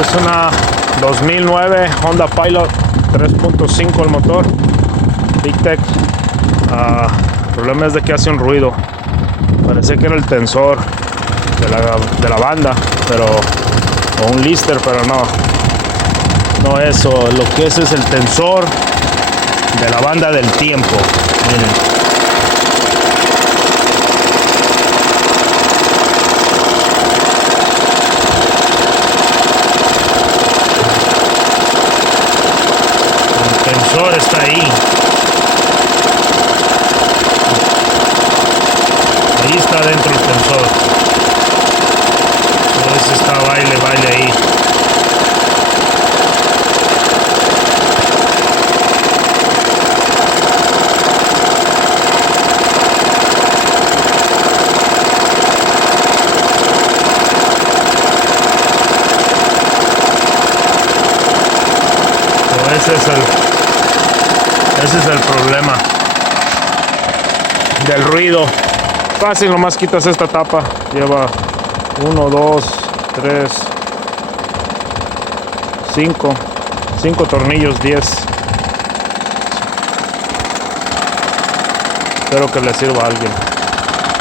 Es una 2009 Honda Pilot 3.5 el motor Big Tech. El problema es de que hace un ruido. Parece que era el tensor de la banda, pero o un lister, pero no eso. Lo que es el tensor de la banda del tiempo. Miren. El tensor está ahí. Ahí está dentro el tensor. Entonces está baile ahí. Ese es el problema del ruido. Fácil, nomás quitas esta tapa. Lleva 1, 2, 3, 5 tornillos, 10. Espero que le sirva a alguien.